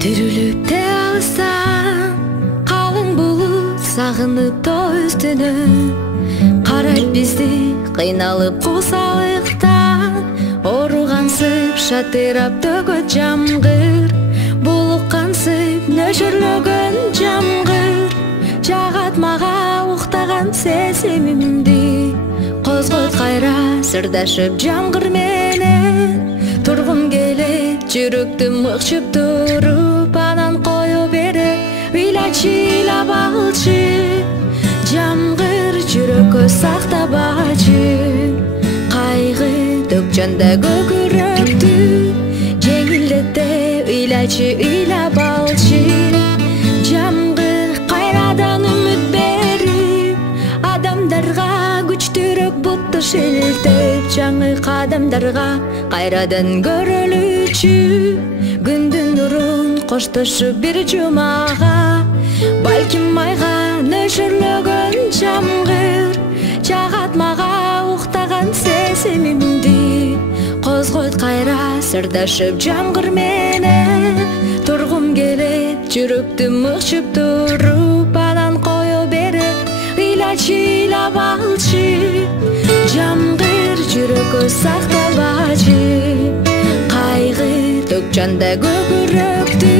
Түрүлүп те алсаң, калың булут сагынып төстөнө. Карайт бизди кыйналып кусалыктан, оругансып шатырап төгөт жамгыр. Булуккансып нөшөрлөгөн жамгыр, жагат мага уктаган сезимимди. Козгойт кайра сырдашып жамгыр менен, тургум келет жүрөктү мыкчып туруп, анан кое берип ыйлачы ыйлап алчы. Жамгыр жүрөккө сактабачы, кайгы төкчөндө көкүрөктү, жеңилдете ыйлачы ыйлап алчы. Жамгыр кайрадан үмүт берип, адамдарга күчтүүрөөк бутту шилтеп, жаңы кадамдарга кайрадан көрөлүчү. Күндүн нурун коштошуп бир жумага, балким айга нөшөрлөгөн жамгыр, жагат мага уктаган сезимимди. Козгойт кайра сырдашып жамгыр менен, тургум келет жүрөктү мыкчып туруп, анан кое берип ыйлачы ыйлап алчы. Жамгыр жүрөккө сактабачы, кайгы төкчөндө көкүрөктү,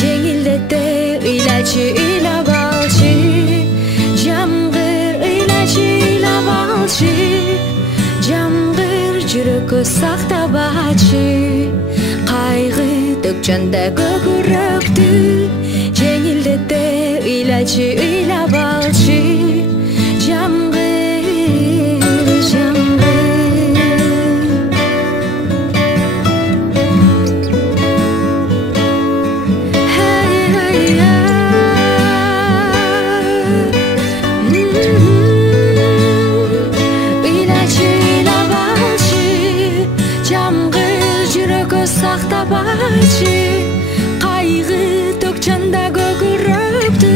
жеңилдете ыйлачы ыйлап алчы. Жамгыр ыйлачы ыйлап алчы, жамгыр жүрөккө сактабачы, кайгы төкчөндө көкүрөктү, жеңилдете ыйлачы ыйлап алчы. Жамгыр, жамгыр. Сактабачы, кайгы төкчөндө көкүрөктү,